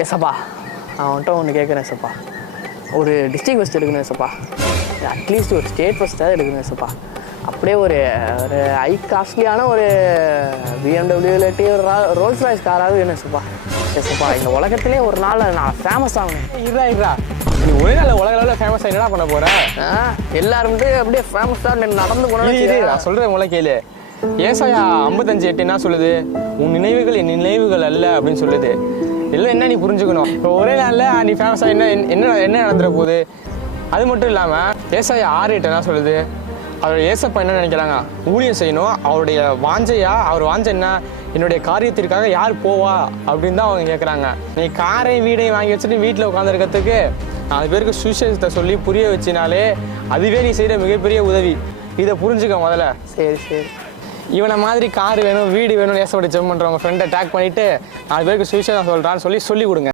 ஏசப்பா நான் வந்துட்டு ஒன்று கேட்குறேன் ஏசப்பா. ஒரு டிஸ்ட்ரிக்ட் ஃபஸ்ட் எடுக்கணும் ஏசப்பா. அட்லீஸ்ட் ஒரு ஸ்டேட் ஃபஸ்ட்டாக எடுக்கணும் ஏசப்பா. அப்படியே ஒரு ஒரு ஹை காஸ்ட்லியான ஒரு பிஎம்டபிள்யூ இல்லாட்டி ஒரு ரோல்ஸ் ராய்ஸ் காராவது வேணும் ஏசப்பா. ஏசப்பா இந்த உலகத்திலே ஒரு நாள் நான் ஃபேமஸ் ஆகணும். இருடா நீ ஒரே நாள் உலக அளவில் ஃபேமஸ் என்னடா பண்ண போற? எல்லாரும் அப்படியே ஃபேமஸாக நடந்து போனோம். நான் சொல்கிறேன் உங்களை கேளு. ஏசாயா 55:8 என்ன சொல்லுது? உன் நினைவுகள் என் நினைவுகள் அல்ல அப்படின்னு சொல்லுது. எல்லாம் என்ன நீ புரிஞ்சுக்கணும். இப்போ ஒரே நாளில் நீ ஃபேமஸாக என்ன நடந்துட போகுது? அது மட்டும் இல்லாமல் ஏசாயா 6:8 என்ன சொல்லுது? அவர் ஏசப்பா என்ன நினைக்கிறாங்க? ஊழியம் செய்யணும். அவருடைய அவர் வாஞ்சை என்ன? என்னுடைய காரியத்திற்காக யார் போவா அப்படின்னு தான் அவங்க கேட்குறாங்க. நீ காரையும் வீடையும் வாங்கி வச்சுட்டு வீட்டில் உட்காந்துருக்கிறதுக்கு 4 பேருக்கு சுவிசேஷத்தை சொல்லி புரிய வச்சினாலே அதுவே நீ செய்கிற மிகப்பெரிய உதவி. இதை புரிஞ்சுக்க முதல்ல. சரி இவனை மாதிரி கார் வேணும் வீடு வேணும்னு ஏசப்பட்டு ஜெபம் பண்ணுறவங்க ஃப்ரெண்டை டேக் பண்ணிவிட்டு 4 பேருக்கு சுவிசேஷம் சொல்கிறான்னு சொல்லி கொடுங்க.